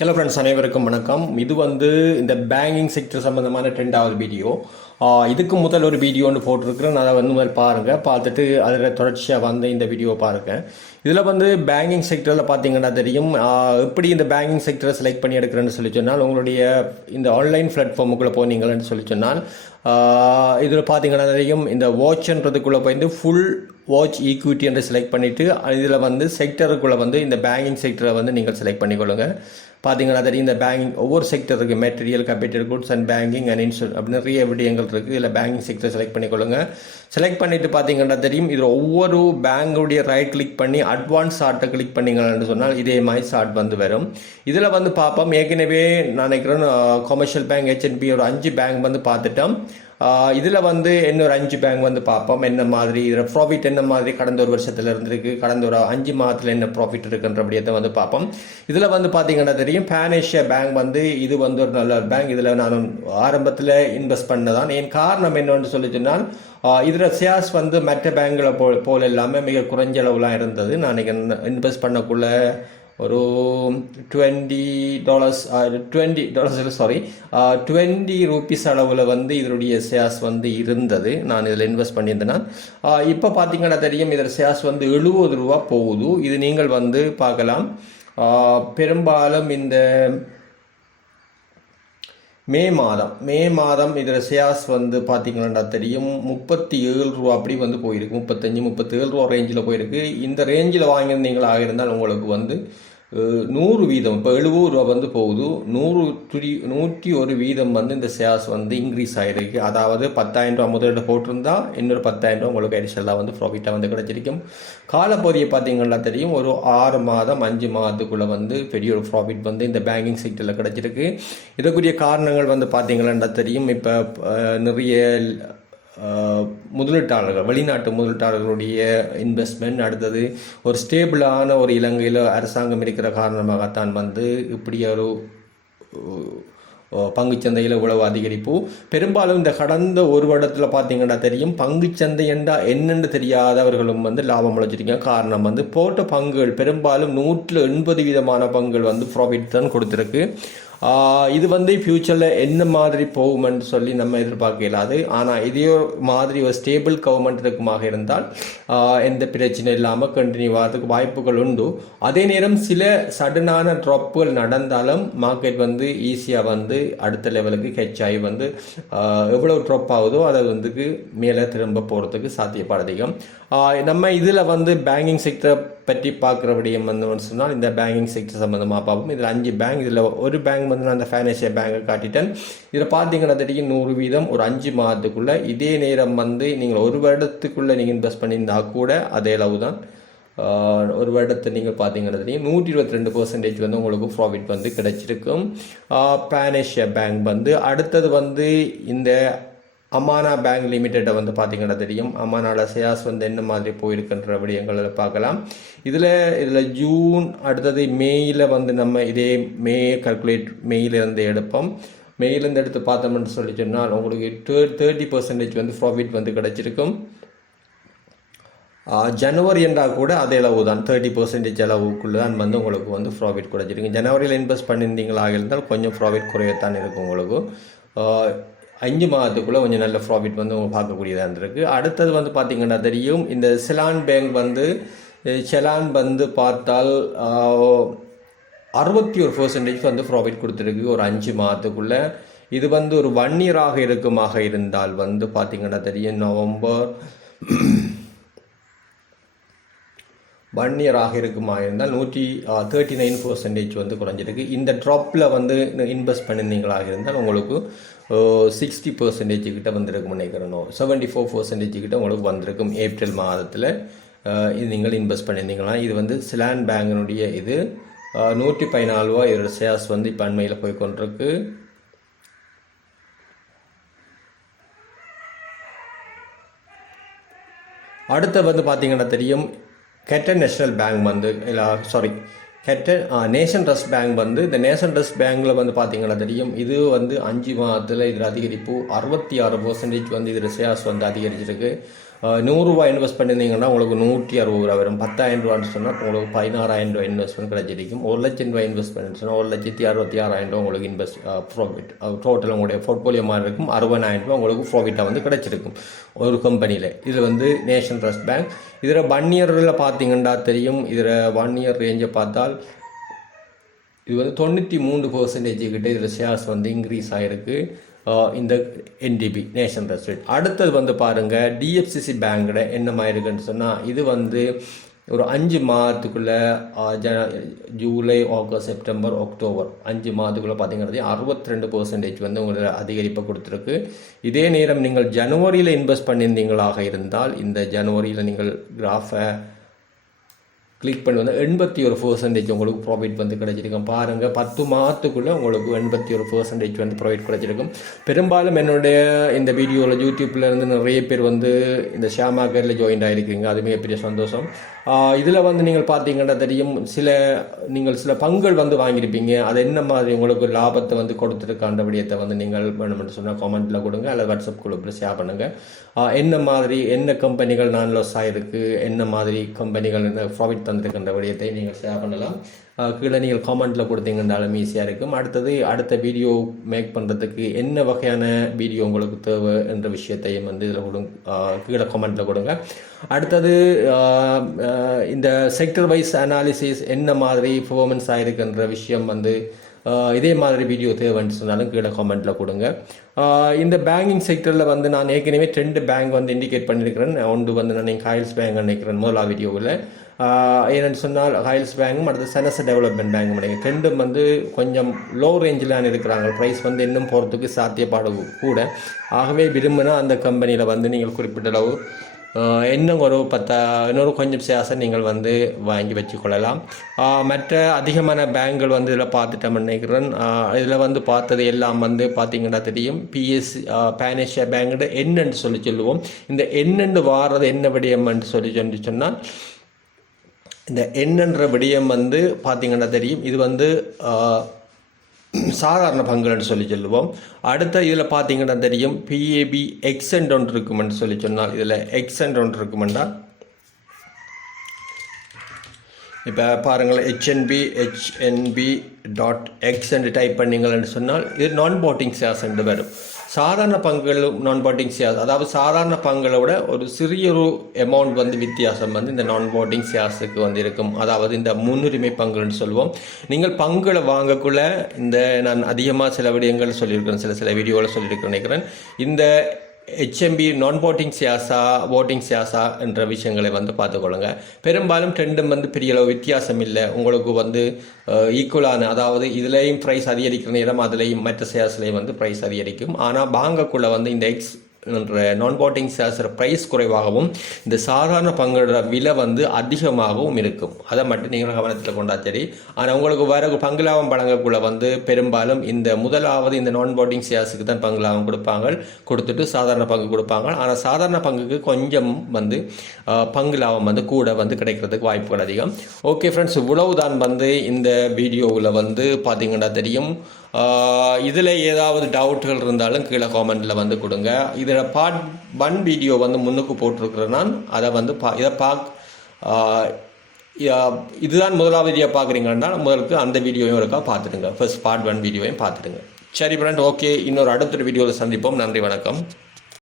Hello friends, அனைவருக்கும் வணக்கம். இது இந்த பேங்கிங் செக்டர் சம்மந்தமான 2வது வீடியோ. இதுக்கு முதல் ஒரு வீடியோ ஒன்று போட்டிருக்கிறேன். அதை முதல் பாருங்கள். பார்த்துட்டு அதில் தொடர்ச்சியாக இந்த வீடியோ பாருங்கள். இதில் பேங்கிங் செக்டரில் பார்த்தீங்கன்னா தெரியும், எப்படி இந்த பேங்கிங் செக்டரை செலக்ட் பண்ணி எடுக்கிறேன்னு சொல்லி சொன்னால், உங்களுடைய இந்த ஆன்லைன் பிளாட்ஃபார்முக்குள்ளே போனீங்கன்னு சொல்லி சொன்னால், இதில் பார்த்தீங்கன்னா தெரியும், இந்த வாட்ச்ன்றதுக்குள்ளே போயிட்டு ஃபுல் வாட்ச் ஈக்விட்டி என்று செலக்ட் பண்ணிவிட்டு இதில் செக்டருக்குள்ளே இந்த பேங்கிங் செக்டரை நீங்கள் செலக்ட் பண்ணிக்கொள்ளுங்கள். பார்த்தீங்கன்னா தெரியும், இந்த பேங்கிங் ஒவ்வொரு செக்டர் இருக்குது. Material, capital goods and banking and insurance அப்படி நிறைய விடயங்கள் இருக்குது. இதில் பேங்கிங் செக்டர் செலக்ட் பண்ணிக்கொள்ளுங்க. செலக்ட் பண்ணிவிட்டு பார்த்தீங்கன்னா தெரியும், இதில் ஒவ்வொரு பேங்குடைய ரைட் கிளிக் பண்ணி அட்வான்ஸ் சார்ட்டை கிளிக் பண்ணிங்கன்னு சொன்னால் இதே மாதிரி சார்ட் வரும். இதில் பார்ப்போம். ஏற்கனவே நான் நினைக்கிறேன் கமர்ஷியல் பேங்க், HNB ஒரு 5 பேங்க் பார்த்துட்டோம். இதில் இன்னொரு 5 பேங்க் பார்ப்போம். என்ன மாதிரி இதில் ப்ராஃபிட் என்ன மாதிரி கடந்த ஒரு வருஷத்தில் இருந்திருக்கு, கடந்த ஒரு 5 மாதத்தில் என்ன ப்ராஃபிட் இருக்குன்றபடியத்தை பார்ப்போம். இதில் பார்த்தீங்கன்னா தெரியும், பேன் ஏஷியா பேங்க் இது ஒரு நல்ல பேங்க். இதில் நான் ஆரம்பத்தில் இன்வெஸ்ட் பண்ணதான். என் காரணம் என்னன்னு சொல்லி சொன்னால், இதில் ஷேர்ஸ் மற்ற பேங்கில் போல் இல்லாமல் மிக குறைஞ்ச அளவுலாம் இருந்தது. நான் இன்வெஸ்ட் பண்ணக்குள்ள ஒரு ₹20 அளவில் இதனுடைய ஷேர்ஸ் இருந்தது. நான் இதில் இன்வெஸ்ட் பண்ணியிருந்தேன்னா, இப்போ பார்த்தீங்கன்னா தெரியும், இதில் ஷேர்ஸ் ₹70 போகுது. இது நீங்கள் பார்க்கலாம். பெரும்பாலும் இந்த மே மாதம் இதில் ஷேர்ஸ் பார்த்தீங்கன்னா தெரியும் ₹37 அப்படி போயிருக்கு. 35-37 ரேஞ்சில் போயிருக்கு. இந்த ரேஞ்சில் வாங்கியிருந்தீங்களாக இருந்தால் உங்களுக்கு 100% இப்போ ₹70 போகுது. 101% இந்த ஷேர்ஸ் இன்க்ரீஸ் ஆகிருக்கு. அதாவது ₹10,000 முதலீடு போட்டிருந்தா இன்னொரு ₹10,000 உங்களுக்கு அடிஷனலாக ப்ராஃபிட்டாக கிடைச்சிருக்கும். காலப்பகுதியை பார்த்தீங்கன்னா தெரியும், ஒரு 6 மாதம் 5 மாதத்துக்குள்ளே பெரிய ஒரு ப்ராஃபிட் இந்த பேங்கிங் செக்டரில் கிடைச்சிருக்கு. இதற்குரிய காரணங்கள் பார்த்தீங்கன்னா தெரியும், இப்போ நிறைய முதலீட்டாளர்கள், வெளிநாட்டு முதலீட்டாளர்களுடைய இன்வெஸ்ட்மெண்ட், அடுத்தது ஒரு ஸ்டேபிளான ஒரு இலங்கையில் அரசாங்கம் இருக்கிற காரணமாகத்தான் இப்படி ஒரு பங்குச்சந்தையில் இவ்வளவு அதிகரிப்பு. பெரும்பாலும் இந்த கடந்த ஒரு வருடத்தில் பார்த்தீங்கன்னா தெரியும், பங்குச்சந்தை என்றால் என்னென்னு தெரியாதவர்களும் லாபம் அடைச்சிருக்காங்க. காரணம் போட்ட பங்குகள் பெரும்பாலும் 180% பங்குகள் ப்ராஃபிட் தான் கொடுத்துருக்கு. இது ஃப்யூச்சரில் என்ன மாதிரி போகுமென்னு சொல்லி நம்ம எதிர்பார்க்க இயலாது. ஆனால் இதே மாதிரி ஒரு ஸ்டேபிள் கவர்மெண்ட் இருக்குமாக இருந்தால் எந்த பிரச்சனை இல்லாமல் கண்டினியூ ஆகிறதுக்கு வாய்ப்புகள் உண்டு. அதே நேரம் சில சடனான ட்ராப்புகள் நடந்தாலும் மார்க்கெட் ஈஸியாக அடுத்த லெவலுக்கு ஹெச் ஆகி எவ்வளோ ட்ராப் ஆகுதோ அதை மேலே திரும்ப போகிறதுக்கு சாத்தியப்பாடு அதிகம். நம்ம இதில் பேங்கிங் செக்டரை பற்றி பார்க்குற விடயம் சொன்னால், இந்த பேங்கிங் செக்டர் சம்மந்தமாக பார்ப்போம். இதில் 5 பேங்க், இதில் ஒரு பேங்க் நான் அந்த பேன் ஏஷியா பேங்கை காட்டிட்டேன். இதில் பார்த்தீங்கன்னா தெரியும், 100% ஒரு 5 மாதத்துக்குள்ளே. இதே நேரம் நீங்கள் ஒரு வருடத்துக்குள்ளே நீங்கள் இன்வெஸ்ட் பண்ணியிருந்தால் கூட அதே அளவு தான். ஒரு வருடத்தை நீங்கள் பார்த்தீங்கன்னா தெரியும், 122% உங்களுக்கு ப்ராஃபிட் கிடைச்சிருக்கும். பேன் ஏஷியா பேங்க் அடுத்தது இந்த அமானா பேங்க் லிமிட்டெட்டை பார்த்தீங்கன்னா தெரியும். அமானால ஷேர்ஸ் என்ன மாதிரி போயிருக்குன்ற விடயங்களை பார்க்கலாம். இதில் ஜூன், அடுத்தது மேயில் நம்ம இதே மே மேயிலிருந்து எடுப்போம். மேயிலேருந்து எடுத்து பார்த்தோம்னு சொல்லி சொன்னால் உங்களுக்கு 30% ப்ராஃபிட் கிடைச்சிருக்கும். ஜனவரி என்றால் கூட அதே அளவு தான், 30% அளவுக்குள்ளே தான் உங்களுக்கு ப்ராஃபிட் கிடைச்சிருக்கு. ஜனவரியில் இன்வெஸ்ட் பண்ணியிருந்தீங்களாக இருந்தால் கொஞ்சம் ப்ராஃபிட் குறையத்தான் இருக்கும். உங்களுக்கு 5 மாதத்துக்குள்ளே கொஞ்சம் நல்ல ப்ராஃபிட் உங்களுக்கு பார்க்கக்கூடியதாக இருந்திருக்கு. அடுத்தது பார்த்தீங்கன்னா தெரியும், இந்த செலான் பேங்க் செலான் பார்த்தால் 61% ப்ராஃபிட் கொடுத்துருக்கு ஒரு 5 மாதத்துக்குள்ளே. இது ஒரு 1 இயராக இருக்குமாக இருந்தால் பார்த்தீங்கன்னா தெரியும், நவம்பர் 1 இயராக இருக்குமா இருந்தால் 139% குறைஞ்சிருக்கு. இந்த ட்ராப்பில் இன்வெஸ்ட் பண்ணியிருந்தீங்களாக இருந்தால் உங்களுக்கு 60% கிட்ட வந்திருக்கும் நினைக்கிறேன். 74% கிட்ட உங்களுக்கு வந்திருக்கும் ஏப்ரல் மாதத்தில். இது நீங்கள் இன்வெஸ்ட் பண்ணியிருந்தீங்களா. இது செலான் பேங்கினுடைய இது ₹114 இதோட ஷேர்ஸ் இப்போ அண்மையில் போய் கொண்டிருக்கு. அடுத்து பார்த்தீங்கன்னா தெரியும், getter national bank nation trust bank இந்த நேஷன் ட்ரஸ்ட் பேங்கில் பார்த்தீங்கன்னா தெரியும், இது 5 மாதத்தில் இதில் அதிகரிப்பு 66% இதில் ஷேர்ஸ் அதிகரிச்சிருக்கு. ரூபாய் இன்வெஸ்ட் பண்ணியிருந்தீங்கன்னா உங்களுக்கு 160 ரூபா வரும். 10,000 ரூபான்னு சொன்னால் உங்களுக்கு 16,000 ரூபாய் இன்வெஸ்ட்மெண்ட் கிடைச்சிருக்கும். 1,00,000 ரூபாய் இன்வெஸ்ட்மெண்ட் சொன்னால் 1,66,000 உங்களுக்கு ப்ராஃபிட் டோட்டல் உங்களுடைய போர்ட்போலியோ மாதிரி இருக்கும். 60,000 ரூபாய் உங்களுக்கு ப்ராஃபிட்டாக வந்து கிடைச்சிருக்கும் ஒரு கம்பெனியில். இது வந்து நேஷனல் ட்ரஸ்ட் பேங்க். இதில் 1 இயரில் பார்த்தீங்கன்னா தெரியும். இதில் 1 இயர் ரேஞ்சை பார்த்தால் இது வந்து 93% கிட்ட இதில் ஷேர்ஸ் வந்து இன்க்ரீஸ் ஆகிருக்கு இந்த என்டிபி நேஷனல் ட்ரஸ்ட். அடுத்தது வந்து பாருங்கள் டிஎஃப்சிசி பேங்கில் என்ன மாதிரி இருக்குன்னு சொன்னால் இது வந்து ஒரு 5 மாதத்துக்குள்ளே ஜூலை, ஆகஸ்ட், செப்டம்பர், அக்டோபர் 5 மாதத்துக்குள்ளே பார்த்தீங்கன்னா 62% வந்து உங்களுக்கு அதிகரிப்பை கொடுத்துருக்கு. இதே நேரம் நீங்கள் ஜனவரியில் இன்வெஸ்ட் பண்ணியிருந்தீங்களாக இருந்தால் இந்த ஜனவரியில் நீங்கள் கிராஃபை கிளிக் பண்ணி வந்து 81% உங்களுக்கு ப்ராஃபிட் வந்து கிடைச்சிருக்கும். பாருங்கள் 10 மாதத்துக்குள்ளே உங்களுக்கு 81% வந்து ப்ராஃபிட் கிடைச்சிருக்கும். பெரும்பாலும் என்னுடைய இந்த வீடியோவில் யூடியூப்பில் இருந்து நிறைய பேர் வந்து இந்த ஷேர் மார்க்கெட்டில் ஜாயின் ஆகிருக்கீங்க. அது மிகப்பெரிய சந்தோஷம். இதில் வந்து நீங்கள் பார்த்தீங்கன்னா தெரியும் நீங்கள் சில பங்குகள் வந்து வாங்கியிருப்பீங்க. அது என்ன மாதிரி உங்களுக்கு லாபத்தை வந்து கொடுத்துருக்கான்ற விடயத்தை வந்து நீங்கள் வேணும்னு சொன்னால் கமெண்ட்டில் கொடுங்க, அல்லது வாட்ஸ்அப் குரூப்பில் ஷேர் பண்ணுங்கள். என்ன கம்பெனிகள் நான் லாஸ் ஆகிருக்கு, என்ன மாதிரி கம்பெனிகள் ப்ராஃபிட் தந்திருக்கின்ற விடயத்தை நீங்கள் ஷேர் பண்ணலாம். கீழே நீங்கள் காமெண்ட்டில் கொடுத்தீங்கன்னாலும் ஈஸியாக இருக்கும். அடுத்த வீடியோ மேக் பண்ணுறதுக்கு என்ன வகையான வீடியோ உங்களுக்கு தேவை என்ற விஷயத்தையும் வந்து இதில் கீழே காமெண்ட்டில் கொடுங்க. அடுத்தது இந்த செக்டர் வைஸ் அனாலிசிஸ் என்ன மாதிரி பெர்ஃபார்மன்ஸ் ஆகிருக்குன்ற விஷயம் வந்து இதே மாதிரி வீடியோ தேவைன்னு சொன்னாலும் கீழே காமெண்ட்டில் கொடுங்க. இந்த பேங்கிங் செக்டரில் வந்து நான் ஏற்கனவே 2 பேங்க் வந்து இண்டிகேட் பண்ணியிருக்கிறேன். ஒன்று வந்து நான் ஹைல்ஸ் பேங்க் நினைக்கிறேன் முதலாவது வீடியோவில். ஏன்னு சொன்னால் ஹைல்ஸ் பேங்கும் அடுத்து சனச டெவலப்மெண்ட் பேங்கும் நினைக்கிறேன். 2ம் வந்து கொஞ்சம் லோ ரேஞ்சில் இருக்கிறாங்க. ப்ரைஸ் வந்து இன்னும் போகிறதுக்கு சாத்தியப்பாடு கூட. ஆகவே விரும்பினா அந்த கம்பெனியில் வந்து நீங்கள் குறிப்பிட்ட அளவு இன்னும் இன்னொரு கொஞ்சம் ஷேர்ஸை நீங்கள் வந்து வாங்கி வச்சுக்கொள்ளலாம். மற்ற அதிகமான பேங்குகள் வந்து இதில் பார்த்துட்டோம்னு நினைக்கிறேன். இதில் வந்து பார்த்தது எல்லாம் வந்து பார்த்தீங்கன்னா தெரியும். பேனேஷியா பேங்கு என்னென்று சொல்லுவோம். இந்த என்னென்று வாரது என்ன விடயம்னு சொன்னால் இந்த என்னென்ற விடயம் வந்து பார்த்தீங்கன்னா தெரியும். இது வந்து சாதாரண பங்குன்னு சொல்லுவோம். அடுத்த இதில் பார்த்தீங்கன்னா தெரியும் பிஏபி எக்ஸென்ட் ஒன்று இருக்குமென்று சொன்னால் இதில் எக்ஸென்ட் ஒன்று இருக்குமெண்டா இப்போ பாருங்கள் HNB.X என்று டைப் பண்ணிங்கன்னு சொன்னால் இது நான் போட்டிங் ஷேர்ஸ் என்று வரும். சாதாரண பங்குகளும் நான் போட்டிங் ஷேர்ஸ், அதாவது சாதாரண பங்குகளை விட ஒரு சிறிய ஒரு அமௌண்ட் வந்து வித்தியாசம் வந்து இந்த நான் போட்டிங் ஷேர்ஸுக்கு வந்து இருக்கும். அதாவது இந்த முன்னுரிமை பங்குன்னு சொல்லுவோம். நீங்கள் பங்குகளை வாங்கக்குள்ள நான் அதிகமாக சில விடயங்கள் சொல்லியிருக்கிறேன், சில வீடியோவில் சொல்லியிருக்கிறேன் நினைக்கிறேன். இந்த HMB நான் போட்டிங் ஷேர்ஸா ஓட்டிங் ஷேர்ஸா என்ற விஷயங்களை வந்து பார்த்துக்கொள்ளுங்க. பெரும்பாலும் 2ம் வந்து பெரிய அளவு வித்தியாசம் இல்லை. உங்களுக்கு வந்து ஈக்குவலான, அதாவது இதுலேயும் ப்ரைஸ் அதிகரிக்கிற நேரம் அதுலேயும் மற்ற ஷேர்ஸ்லேயும் வந்து ப்ரைஸ் அதிகரிக்கும். ஆனால் வாங்கக்குள்ள வந்து இந்த நான் போட்டிங் ஷேர்ஸ் ப்ரைஸ் குறைவாகவும் இந்த சாதாரண பங்களோட விலை வந்து அதிகமாகவும் இருக்கும். அதை மட்டும் நீங்கள் கவனத்தில் கொண்டா சரி. ஆனால் உங்களுக்கு வேறு பங்கு லாபம் வழங்கக்குள்ள வந்து பெரும்பாலும் முதலாவது இந்த நான் போட்டிங் ஷேர்ஸுக்கு தான் பங்கு லாபம் கொடுத்துட்டு சாதாரண பங்கு கொடுப்பாங்க. ஆனால் சாதாரண பங்குக்கு கொஞ்சம் வந்து பங்கு லாபம் வந்து கூட வந்து கிடைக்கிறதுக்கு வாய்ப்புகள் அதிகம். ஓகே ஃப்ரெண்ட்ஸ், இவ்வளவுதான் வந்து இந்த வீடியோவில் வந்து பார்த்தீங்கன்னா தெரியும். இதில் ஏதாவது டவுட்டுகள் இருந்தாலும் கீழே காமெண்ட்டில் வந்து கொடுங்க. இதில் பார்ட் 1 வீடியோ வந்து முன்னுக்கு போட்டிருக்கிறேன் நான். அதை வந்து இதுதான் முதலாவது வீடியோ பார்க்குறீங்கன்னா முதலுக்கு அந்த வீடியோவையும் இருக்கா பார்த்துடுங்க. ஃபர்ஸ்ட் பார்ட் 1 வீடியோவையும் பார்த்துடுங்க. சரி ஃப்ரெண்ட், ஓகே, இன்னொரு அடுத்த வீடியோவில் சந்திப்போம். நன்றி, வணக்கம்.